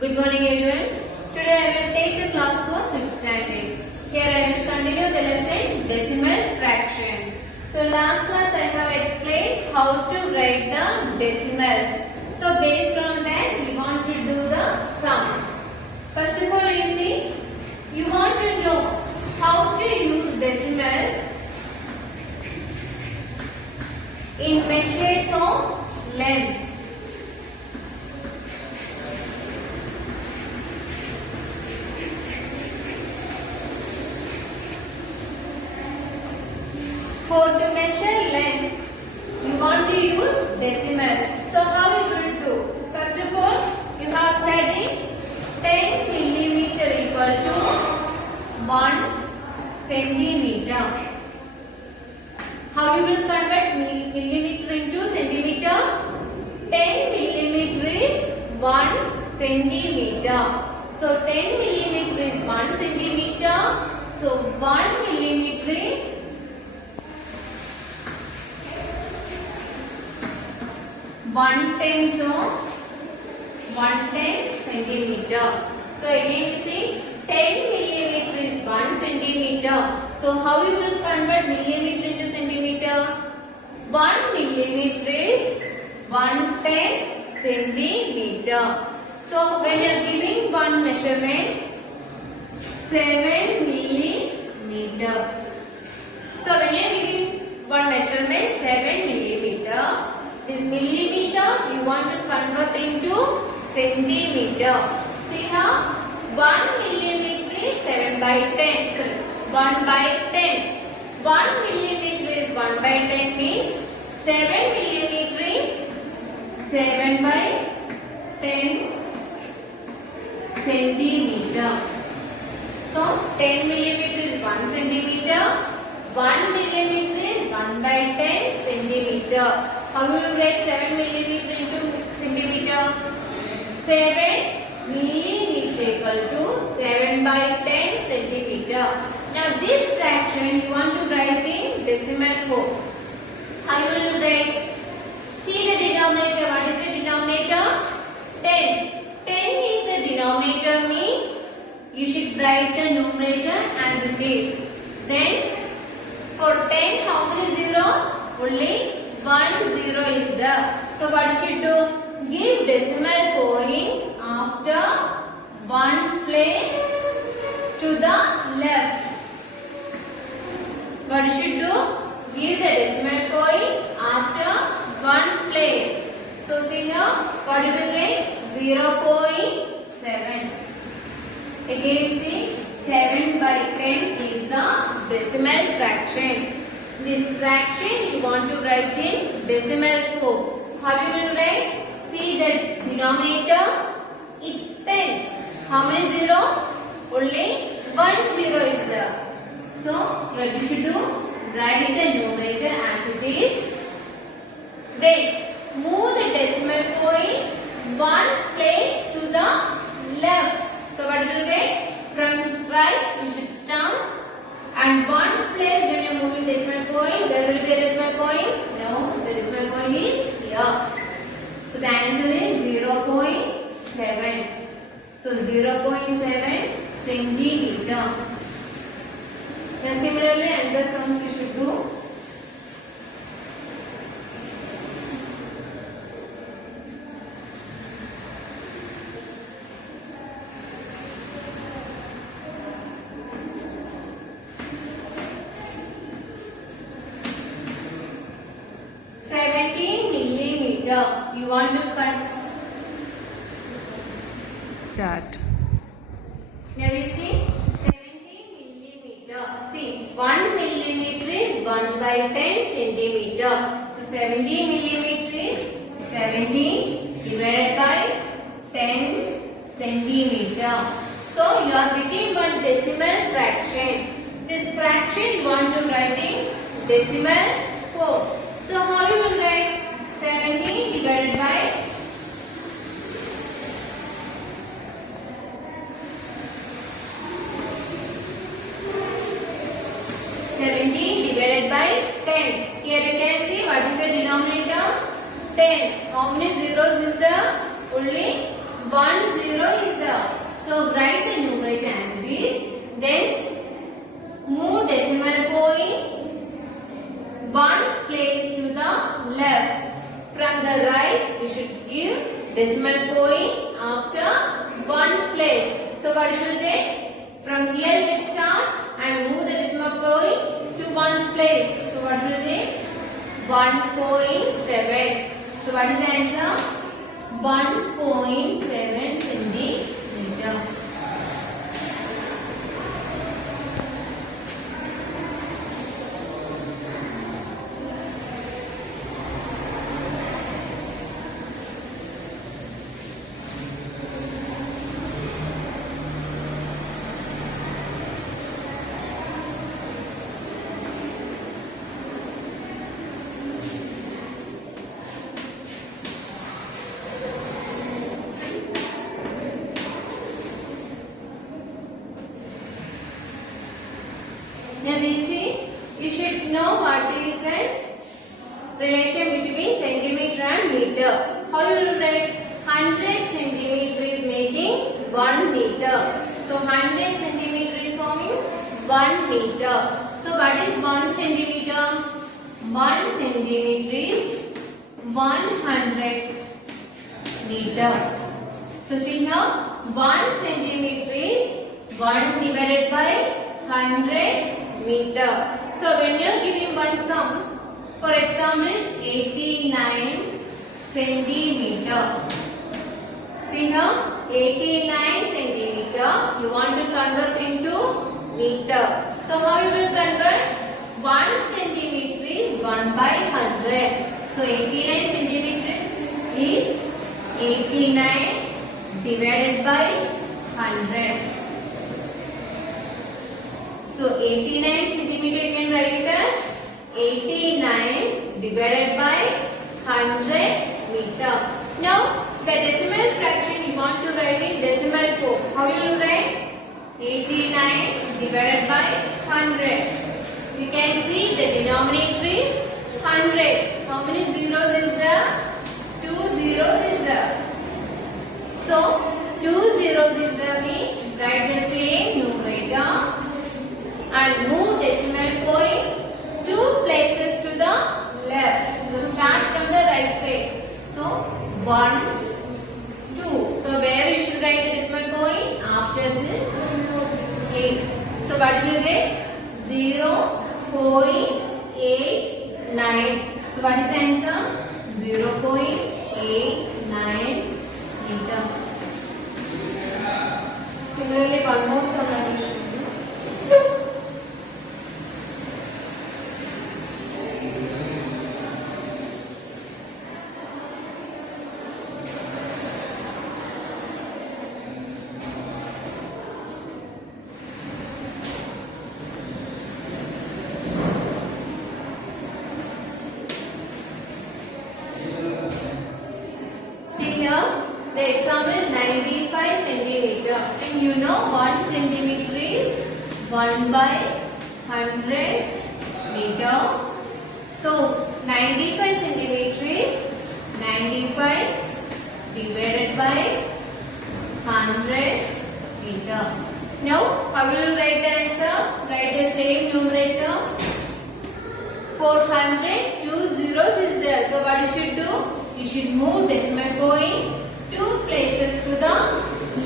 Good morning everyone. Today I will take the class for 5th standard. Here I will continue the lesson decimal fractions. So last class I have explained how to write the decimals. So based on that we want to do the sums. First of all you see, you want to know how to use decimals in measures of length. For to measure length, you want to use decimals. So how you will do? First of all, you have studied 10 millimeter equal to 1 centimeter. How you will convert millimeter into centimeter? 10 millimeter is 1 centimeter. So 10 millimeter is 1 centimeter. So 1 millimeter is 1/10 of 1/10 centimeter. So again you see 10 millimeter is 1 centimeter. So how you will convert millimeter into centimeter? 1 millimeter is 1/10 centimeter. So when you are giving one measurement 7 millimeter. So when you are giving one measurement 7 millimeter. This millimeter you want to convert into centimeter. See here 1 millimeter is 7/10. Sorry, 1/10. 1 millimeter is 1/10 means 7 millimeter is 7/10 centimeter. So 10 millimeter is 1 centimeter. 1 millimeter is 1/10 centimeter. How will you write 7 millimeter into centimeter? 7 millimeter equal to 7/10 centimeter. Now this fraction you want to write in decimal form. How will you write? See the denominator. What is the denominator? 10. 10 is the denominator means you should write the numerator as it is. Then for 10 how many zeros? Only 1 0 is there. So what you should do? Give decimal point after one place to the left. What you should do? Give the decimal point after one place. So see now what you will get? 0.7. Again see 7/10 is the decimal fraction. This fraction you want to write in decimal form. How you will write? See the denominator. It's 10. How many zeros? Only 1 0 is there. So what you should do? Write the numerator as it is. Then move the decimal point one place to the left. So what you will get? From right you should start. And one place when you are moving decimal point, where will be a decimal point? No, the decimal point is here. So the answer is 0.7. So 0.7 centimeter. Now similarly another sums you should do. You want to cut. Start. Now you see 17 millimeter. See 1 millimeter is 1/10 centimeter. So 17 millimeter is 17 divided by 10 centimeter. So you are getting one decimal fraction. This fraction you want to write in decimal form. So how you will write? 17 divided by 10. Here you can see what is the denominator? 10. How many zeros is there? Only 1 0 is there. So write the numerator as it is. Then move decimal point one place to the left. From the right, we should give decimal point after one place. So what you will get? From here you should start and move the decimal point to one place. So what will they? 1.7. So what is the answer? 1.7 centimeter. Now we see, you should know what is the relation between centimeter and meter. How you will write? 100 centimeter is making 1 meter. So 100 centimeter is forming 1 meter. So what is 1 centimeter? 1 centimeter is 100 meter. So see here, 1 centimeter is 1 divided by 100 meter. So when you are giving one sum, for example 89 centimeter. See here, 89 centimeter you want to convert into meter. So how you will convert? 1 centimeter is 1 by 100. So 89 centimeter is 89 divided by 100. So 89 centimeter you can write it as 89 divided by 100 meter. Now the decimal fraction you want to write in decimal form. How you will write? 89 divided by 100. You can see the denominator is 100. How many zeros is there? 2 zeros is there. So 2 zeros is there means write the same numerator and move decimal point 2 places to the left. So start from the right side. So 1, 2. So where we should write the decimal point? After this 8. So what will you get? 0.89. So what is the answer? 0.89 meter. Similarly, one more sum I will show you. The example 95 centimeter, and you know 1 centimeter is 1 by 100 meter. So 95 centimeter is 95 divided by 100 meter. Now how will you write the answer? Write the same numerator. 400, 2 zeros is there. So what you should do? You should move decimal point 2 places to the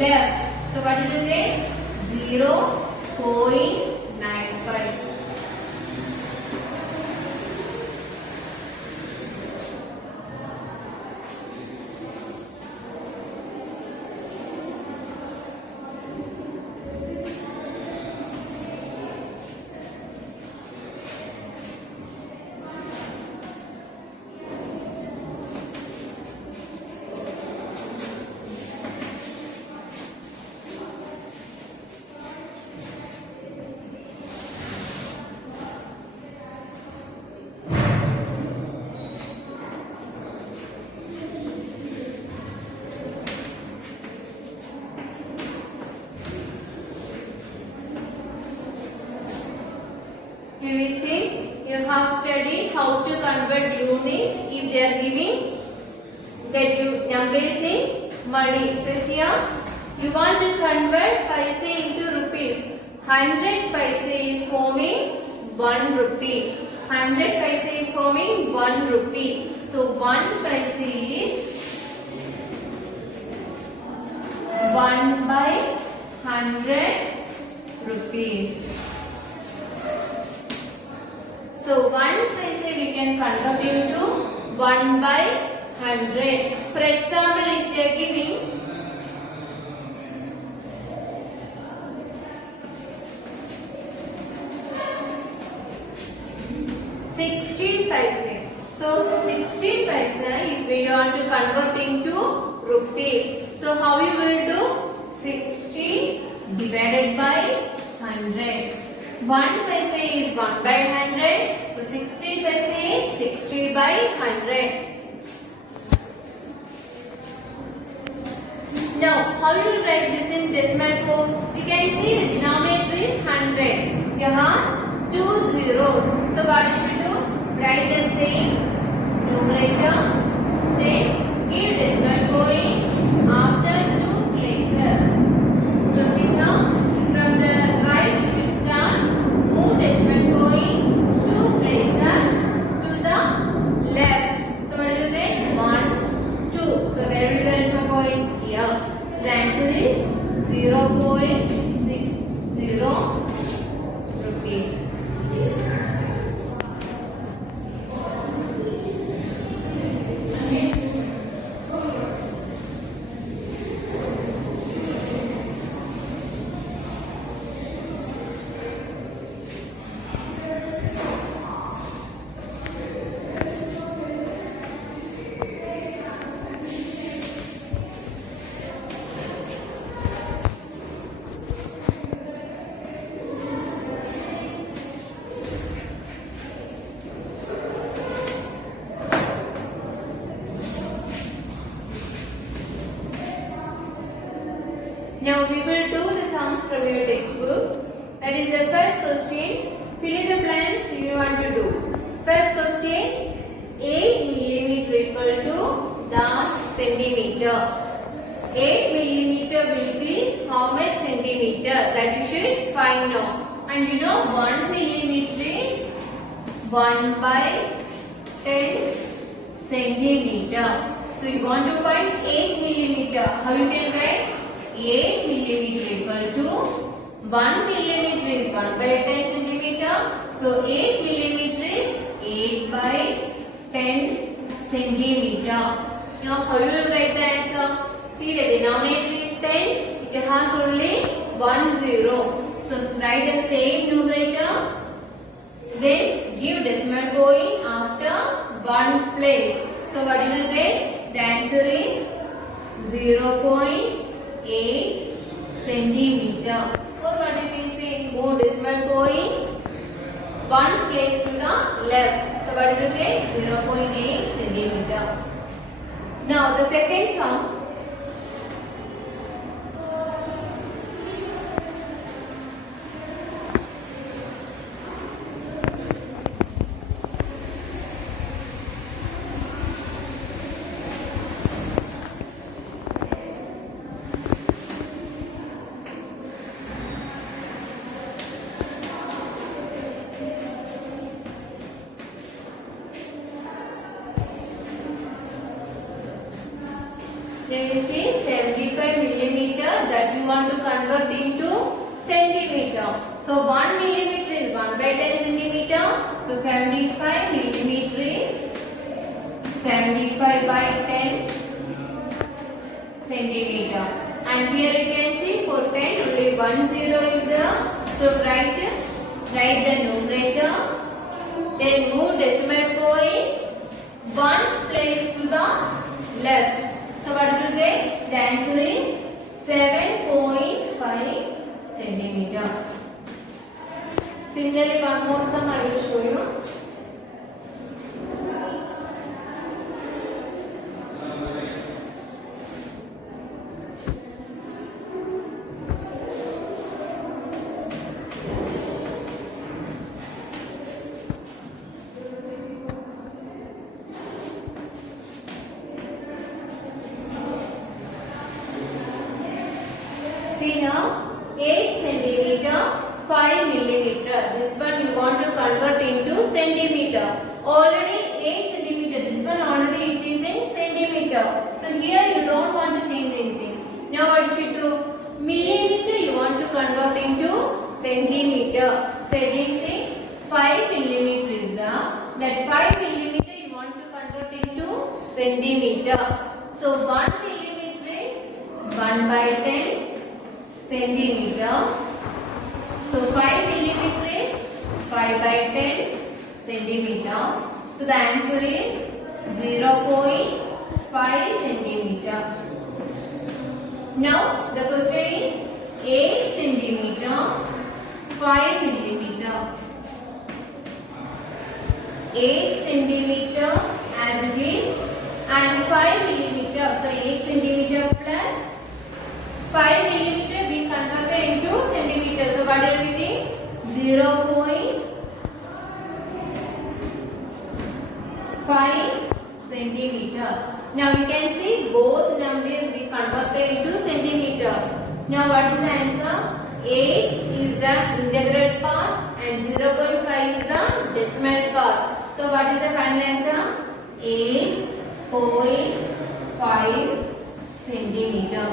left. So what will you get? 0.95. We will see, you have studied how to convert units if they are giving that number is in money. So here you want to convert paise into rupees. 100 paise is forming 1 rupee. 100 paise is forming 1 rupee. So 1 paise is 1 by 100 rupees. So 1 paise we can convert into 1 by 100. For example, if they are giving 60 paise. So 60 paise if we want to convert into rupees. So how you will do? 60 divided by 100. 1 paise is 1 by 100. So 60 paise is 60 by 100. Now, how you will write this in decimal form? You can see the denominator is 100. It has 2 zeros. So what you should do? Write the same numerator. Then give decimal point after 2 places. So see now, from the right you should start. Move decimal point 2 places to the left. So what will you get? 1, 2. So where will the decimal point? Here. So the answer is 0.60 rupees. Now we will do the sums from your textbook. That is the first question. Fill in the blanks you want to do. First question, 8 millimeter equal to dash centimeter. 8 millimeter will be how much centimeter? That you should find out. And you know 1 millimeter is 1 by 10 centimeter. So you want to find 8 millimeter. How you can write? 8 millimeter equal to 1 millimeter is 1 by 10 centimeter. So 8 millimeter is 8 by 10 centimeter. Now how you will write the answer? See, the denominator is 10. It has only 1 0. So write the same numerator. Then give decimal point after 1 place. So what you will get? The answer is 0.8 centimeter. Or what you can say? Move decimal point 1 place to the left. So what you will get? 0.8 centimeter. Now the second sum. There is a 75 millimeter that you want to convert into centimeter. So 1 millimeter is 1 by 10 centimeter. So 75 millimeter is 75 by 10 centimeter. And here you can see for 10 only 1 0 is there. So write the numerator. Then move decimal point 1 place to the left. So what will you get? The answer is 7.5 centimeter. Similarly, one more sum I will show you. here 8 centimeter 5 millimeter. This one you want to convert into centimeter. Already 8 centimeter. This one already it is in centimeter. So here you don't want to change anything. Now what should do? Millimeter you want to convert into centimeter. So again say 5 millimeter is that 5 millimeter you want to convert into centimeter. So 1 millimeter is 1 by 10 centimeter. So 5 millimeter is 5 by 10 centimeter. So the answer is 0.5 centimeter. Now the question is 8 centimeter 5 millimeter. 8 centimeter as it is and 5 millimeter. So 8 centimeter plus 5 millimeter we convert into centimeter. So what are we getting? 0.5 centimeter. Now you can see both numbers we converted into centimeter. Now what is the answer? 8 is the integral part and 0.5 is the decimal part. So what is the final answer? 8.5 centimeter.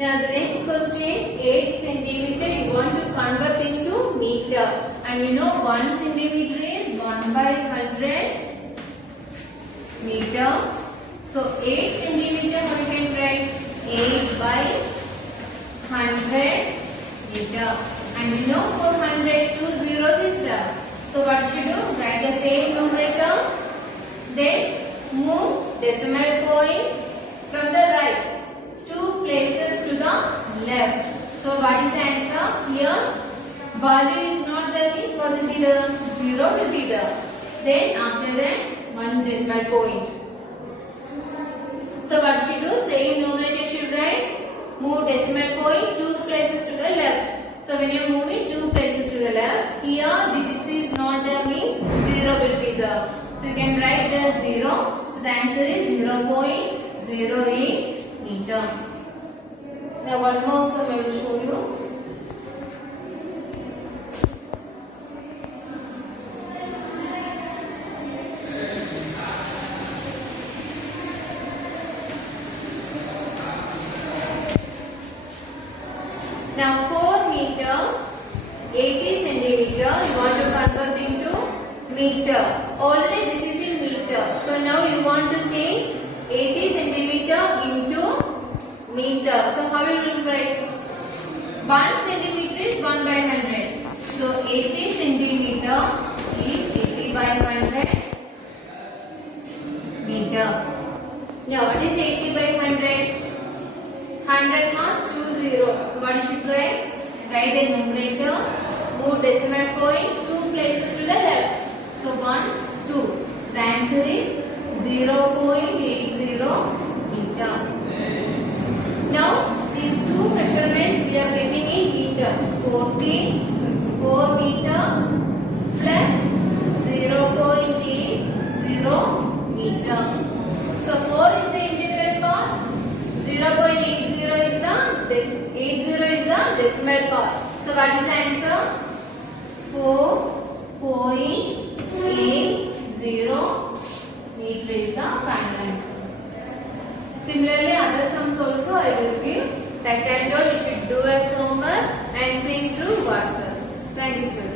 Now the next question, 8 centimeter you want to convert into meter, and you know 1 centimeter is 1 by 100 meter. So 8 centimeter how you can write? 8 by 100 meter, and you know 400 2 zeros is there. So what should you do? Write the same numerator, then move decimal point from the right 2 places to the left. So what is the answer? Here value is not there, means what will be there? 0 will be there. Then after that 1 decimal point. So what should do? Same numerator should write. Move decimal point 2 places to the left. So when you move it 2 places to the left, here digits is not there, means 0 will be there. So you can write the 0. So the answer is 0.08 meter. Now one more sum I will show you. Now 4 meter 80 centimeter you want to convert into meter. Already this is in meter. So now you want to change 80 centimeter into meter. So how you will write? 1 centimeter is 1 by 100. So 80 centimeter is 80 by 100 meter. Now what is 80 by 100? 100 has 2 zeros. So what you should write? Write the numerator, move decimal point 2 places to the left. So 1, 2. So the answer is 0.80 meter. Now these two measurements we are getting in meter. 4 meter plus 0.80 meter. So 4 is the integral part. 0.80 is the decimal part. So what is the answer? 4.80 meter is the final answer. Similarly, other sums also I will give. That time you should do as homework and send through WhatsApp. Thank you, students.